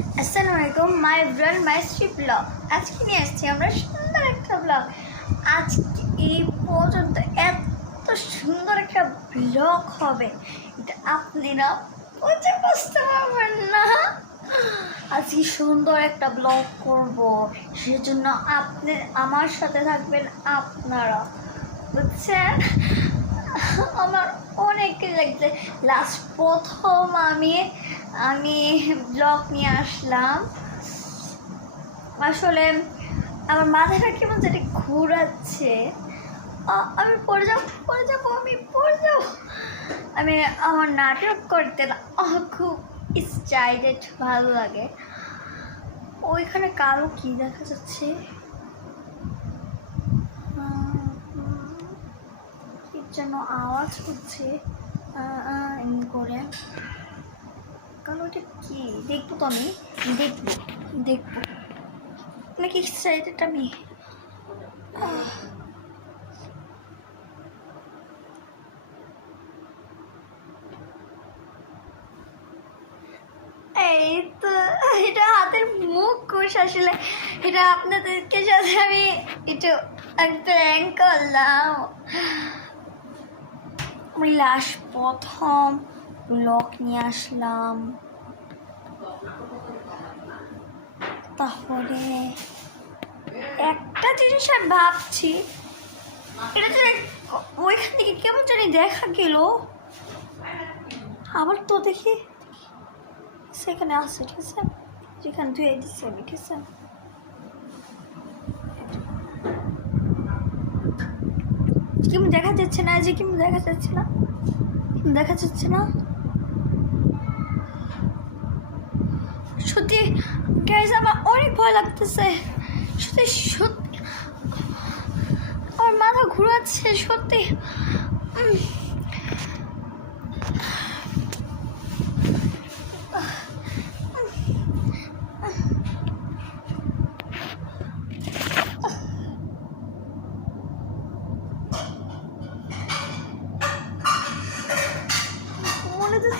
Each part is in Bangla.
আসসালামু আলাইকুম মাই ব্রান মাই শ্রী ব্লগ। আজকে নিয়ে আসছি আমরা সুন্দর একটা ব্লগ। আজকে এই পর্যন্ত এত সুন্দর একটা ব্লগ হবে এটা আপনারা বুঝতে পারবেন না। আজকে সুন্দর একটা ব্লগ করব, সেজন্য আপনি আমার সাথে থাকবেন আপনারা, বুঝছেন? আমার অনেক লাগছে। প্রথম আমি ব্লগ নিয়ে আসলাম। আসলে আমার মাথাটা কেমন যেটা ঘোরাচ্ছে। আমি পড়ে যাবো আমি আমার নাটক করতে খুব স্টাইলেড ভালো লাগে। ওইখানে কারো কি দেখা যাচ্ছে, যেন আওয়াজ হচ্ছে এমনি করে। কারণ ওটা কি দেখবো, তো আমি দেখবো নাকি সাইডটা আমি এই তো এটা হাতের মুখ কোষ। আসলে এটা আপনাদেরকে সাথে আমি একটু প্র্যাঙ্ক করলাম। আমি প্রথম ব্লগ নিয়ে আসলাম, তাহলে একটা জিনিস আমি ভাবছি, এটা যে ওইখান থেকে কেমন জানি দেখা গেল। আবার তো দেখি সেখানে আসছে, ঠিক আছে, যেখানে ধুয়ে দিচ্ছি আমি, ঠিক আছে। কেমন দেখা যাচ্ছে না, যে কেমন দেখা যাচ্ছে না সত্যি গাইজ, আমার অনেক ভয় লাগতেছে। সত্যি আমার মাথা ঘুরাচ্ছে সত্যি। মনে তো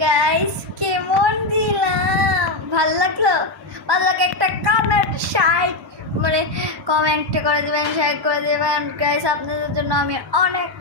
গাইস কেমন দিলাম, ভালো লাগলো? ভালো লাগে একটা কমেন্ট করে দেবেন, শেয়ার করে দেবেন গাইস। আপনাদের জন্য আমি অনেক